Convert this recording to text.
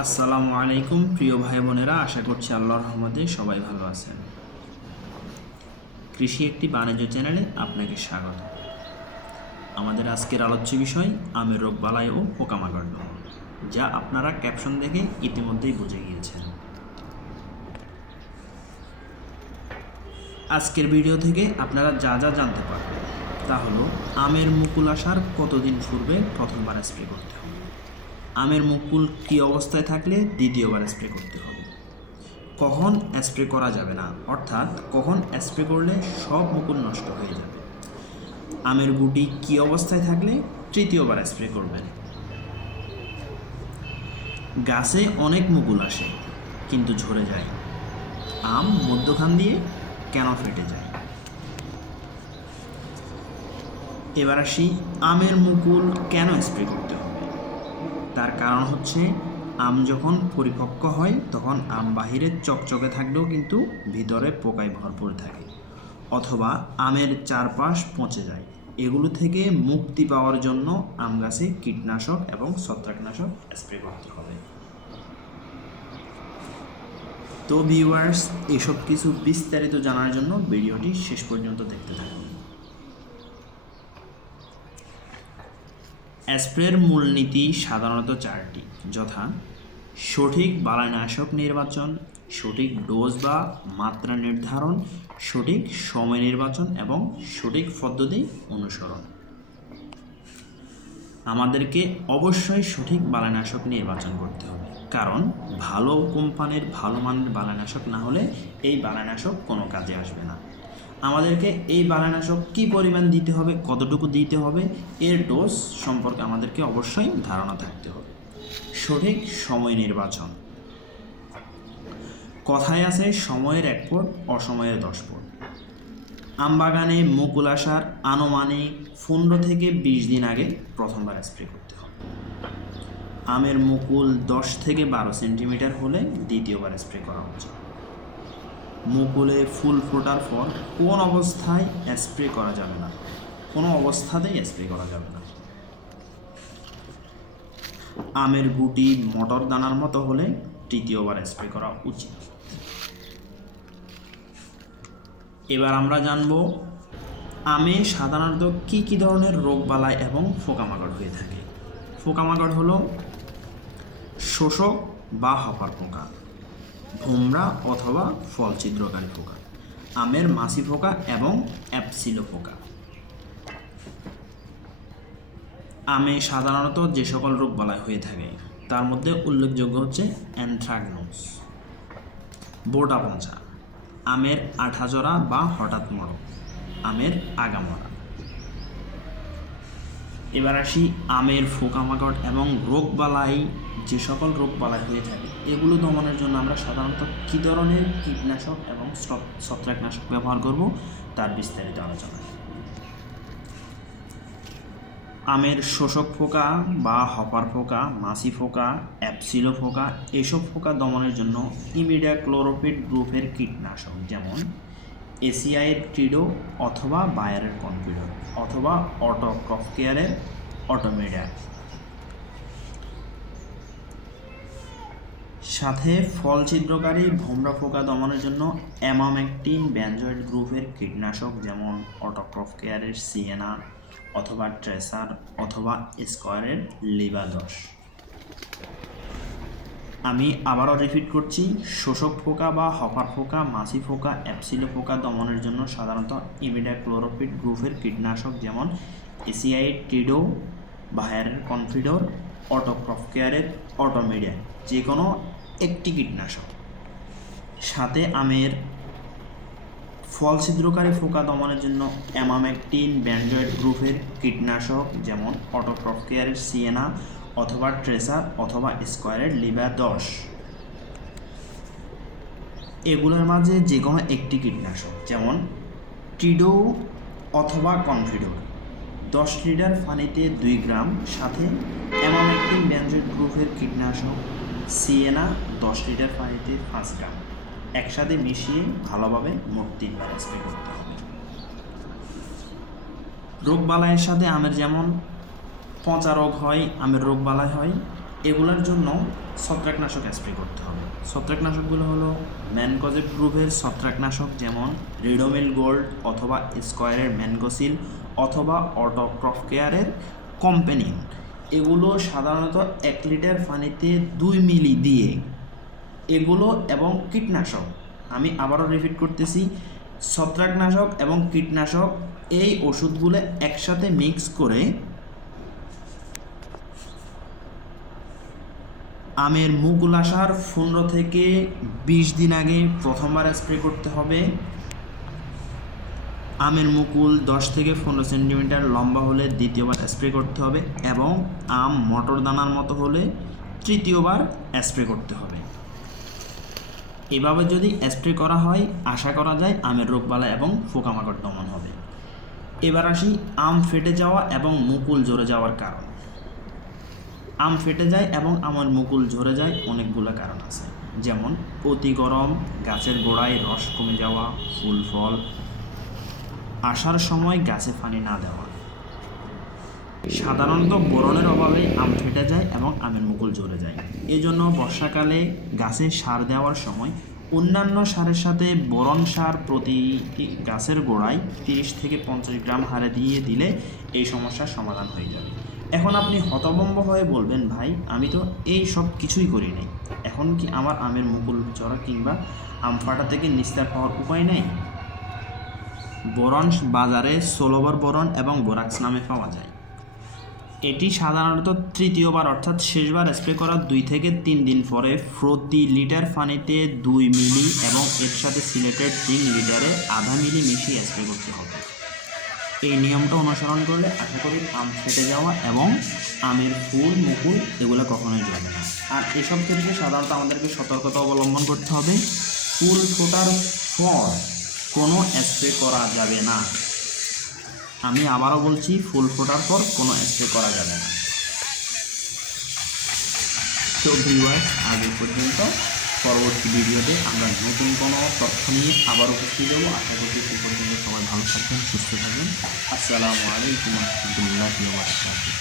আসসালামু আলাইকুম প্রিয় ভাই বোনেরা, আশা করছি আল্লাহর রহমতে সবাই ভালো আছেন। কৃষি একটি বাণিজ্য চ্যানেলে আপনাকে স্বাগত। আমাদের আজকের আলোচ্য বিষয় আমের রোগবালাই ও পোকামাকড় দমন, যা আপনারা ক্যাপশন দেখে ইতিমধ্যেই বুঝে গিয়েছেন। আজকের ভিডিও থেকে আপনারা যা যা জানতে পারবেন তা হলো আমের মুকুল আসার কতদিন পূর্বে প্রথমবার স্প্রে করতে হবে, আমের মুকুল কী অবস্থায় থাকলে দ্বিতীয়বার স্প্রে করতে হবে, কখন স্প্রে করা যাবে না, অর্থাৎ কখন স্প্রে করলে সব মুকুল নষ্ট হয়ে যাবে, আমের গুটি কী অবস্থায় থাকলে তৃতীয়বার স্প্রে করবেন। গাছে অনেক মুকুল আসে কিন্তু ঝরে যায়, আম মধ্যখান দিয়ে কেন ফেটে যায়? এবার আসি আমের মুকুল কেন স্প্রে করতে হবে। তার কারণ হচ্ছে আম যখন পরিপক্ক হয় তখন আম বাহিরে চকচকে থাকলেও কিন্তু ভিতরে পোকায় ভরপুর থাকে, অথবা আমের চারপাশ পচে যায়। এগুলো থেকে মুক্তি পাওয়ার জন্য আম গাছে কীটনাশক এবং ছত্রাকনাশক স্প্রে করতে হবে। তো ভিউয়ার্স, এসব কিছু বিস্তারিত জানার জন্য ভিডিওটি শেষ পর্যন্ত দেখতে থাকুন। স্প্রের মূলনীতি সাধারণত চারটি, যথা সঠিক বালাইনাশক নির্বাচন, সঠিক ডোজ বা মাত্রা নির্ধারণ, সঠিক সময় নির্বাচন এবং সঠিক পদ্ধতি অনুসরণ। আমাদেরকে অবশ্যই সঠিক বালাইনাশক নির্বাচন করতে হবে, কারণ ভালো কোম্পানির ভালো মানের বালাইনাশক না হলে এই বালাইনাশক কোনো কাজে আসবে না। আমাদেরকে এই বালাইনাশক কী পরিমাণ দিতে হবে, কতটুকু দিতে হবে, এর ডোজ সম্পর্কে আমাদেরকে অবশ্যই ধারণা থাকতে হবে। সঠিক সময় নির্বাচন। কথায় আছে সময়ের 1 ফুট, অসময়ের 10 ফুট। আমবাগানে মুকুল আসার আনুমানিক 15 থেকে 20 দিন আগে প্রথমবার স্প্রে করতে হবে। আমের মুকুল 10 থেকে 12 সেন্টিমিটার হলে দ্বিতীয়বার স্প্রে করা উচিত। মুকুলে ফুল ফোটার পর কোন অবস্থায় স্প্রে করা যাবে না, কোনো অবস্থাতেই স্প্রে করা যাবে না। আমের গুটি মটর দানার মতো হলে তৃতীয়বার স্প্রে করা উচিত। এবার আমরা জানব আমে সাধারণত কি কি ধরনের রোগবালাই এবং পোকামাকড় হয়ে থাকে। পোকামাকড় হলো শোষক বা হপার পোকা, ভোমরা অথবা ফল ছিদ্রকারী পোকা, আমের মাছি পোকা এবং অ্যাপসিলো পোকা। আমে সাধারণত যে সকল রোগবালাই হয়ে থাকে তার মধ্যে উল্লেখযোগ্য হচ্ছে অ্যানথ্রাকনোজ, বোটা পচা, আমের আঠা জরা বা হঠাৎ মরক, আমের আগামরা। এবার আসি আমের পোকামাকড় এবং রোগবালাই, যে সকল রোগবালাই হয়ে থাকে এগুলো দমনের জন্য আমরা সাধারণত কী ধরনের কীটনাশক এবং ছত্রাকনাশক ব্যবহার করব তার বিস্তারিত আলোচনা। আমের শোষক পোকা বা হপার পোকা, মাছি পোকা, অ্যাপসিলো পোকা, এসব পোকা দমনের জন্য ইমিডাক্লোরোপিড গ্রুপের কীটনাশক যেমন এসিআইয়ের ট্রিডো অথবা বায়ারের কনফিডর অথবা অটোক্রফকেয়ারের অটোমেডা, সাথে ফল ছিদ্রকারী ভোমরা পোকা দমনের জন্য অ্যামামেকটিন বেনজয়েড গ্রুপের কীটনাশক যেমন অটোক্রফকেয়ারের সিয়েনা অথবা ট্রেসার অথবা স্কয়ারের লিবা 10। আমি আবারও রিপিট করছি, শোষক পোকা বা হপার পোকা, মাছি পোকা, অ্যাপসিলো পোকা দমনের জন্য সাধারণত ইমিডাক্লোরোপিড গ্রুপের কীটনাশক যেমন এসিআই ট্রিডো, বায়ারের কনফিডর, অটোক্রফকেয়ারের অটোমেডিয়া, যে কোনো একটি কীটনাশক। সাথে আমের ফল ছিদ্রকারী পোকা দমনের জন্য অ্যামামেকটিন বেনজয়েড গ্রুপের কীটনাশক যেমন অটোক্রফকেয়ারের সিয়েনা অথবা ট্রেসার অথবা স্কয়ারের লিবা 10। এগুলোর মাঝে যে কোনো একটি কীটনাশক যেমন ট্রিডো অথবা কনফিডর 10 লিটার পানিতে 2 গ্রাম, সাথে অ্যামামেকটিন বেনজয়েড গ্রুপের কীটনাশক সিয়েনা 10 লিটার পানিতে 5 গ্রাম একসাথে মিশিয়ে ভালোভাবে মোট 3 বার স্প্রে করতে হবে। রোগবালাইয়ের সাথে আমের যেমন পচা রোগ হয়, আমের রোগবালাই হয়, এগুলোর জন্য ছত্রাকনাশক স্প্রে করতে হবে। ছত্রাকনাশকগুলো হলো ম্যানকোজেব গ্রুপের ছত্রাকনাশক, যেমন রিডোমিল গোল্ড অথবা স্কোয়ারের ম্যানগোসিল অথবা অটোক্রপ কেয়ারের কম্পেনিয়ন। এগুলো সাধারণত 1 লিটার পানিতে 2 মিলি দিয়ে এগুলো, এবং কীটনাশক, আমি আবারও রিপিট করতেছি, ছত্রাকনাশক এবং কীটনাশক এই ওষুধগুলো একসাথে মিক্স করে আমের মুকুল আসার 15 থেকে 20 দিন আগে প্রথমবার স্প্রে করতে হবে। আমের মুকুল 10 থেকে 15 সেন্টিমিটার লম্বা হলে দ্বিতীয়বার স্প্রে করতে হবে, এবং আম মটর দানার মতো হলে তৃতীয়বার স্প্রে করতে হবে। এভাবে যদি স্প্রে করা হয়, আশা করা যায় আমের রোগবালাই এবং পোকামাকড় দমন হবে। এবার আসি আম ফেটে যাওয়া এবং মুকুল ঝরে যাওয়ার কারণ। আম ফেটে যায় এবং আমের মুকুল ঝরে যায় অনেকগুলো কারণ আছে, যেমন অতি গরম, গাছের গোড়ায় রস কমে যাওয়া, ফুল ফল আসার সময় গাছে পানি না দেওয়া। সাধারণত বোরনের অভাবে আম ফেটে যায় এবং আমের মুকুল ঝরে যায়। এই জন্য বর্ষাকালে গাছে সার দেওয়ার সময় অন্যান্য সারের সাথে বোরন সার প্রতি গাছের গোড়ায় 30 থেকে 50 গ্রাম হারে দিয়ে দিলে এই সমস্যার সমাধান হয়ে যাবে। এখন আপনি হতভম্ব হয়ে বলবেন, ভাই আমি তো এই সব কিছুই করি নাই, এখন কি আমার আমের মুকুল ঝরা কিংবা আম ফাটা থেকে নিস্তার পাওয়ার উপায় নেই? বোরন বাজারে সোলোবার বোরন এবং বোরাক্স নামে পাওয়া যায়। এটি সাধারণত তৃতীয়বার অর্থাৎ শেষবার স্প্রে করার 2 থেকে 3 দিন পরে প্রতি লিটার পানিতে 2 মিলি এবং এর সাথে সিলেটেড 3 লিটারে আধা মিলি মিশিয়ে স্প্রে করতে হবে। এই নিয়মটা অনুসরণ করলে আশা করি আম ফেটে যাওয়া এবং আমের ফুল মুকুল এগুলো কখনোই ঝরবে না। আর এসব ক্ষেত্রে সাধারণত আমাদেরকে সতর্কতা অবলম্বন করতে হবে। ফুল ফোটার পর কোনো স্প্রে করা যাবে না। আমি আবারও বলছি, ফুল ফোটার পর কোনো স্প্রে করা যাবে না। তো ভিউয়ার্স, আজ পর্যন্ত। পরবর্তী ভিডিওতে আমরা নতুন কোনো তথ্য নিয়ে আবার উপস্থিত হবো। আশা করছি সে পর্যন্ত সবাই ভালো থাকবেন, সুস্থ থাকবেন। আসসালামু আলাইকুম ওয়া রাহমাতুল্লাহি ওয়া বারাকাতুহু।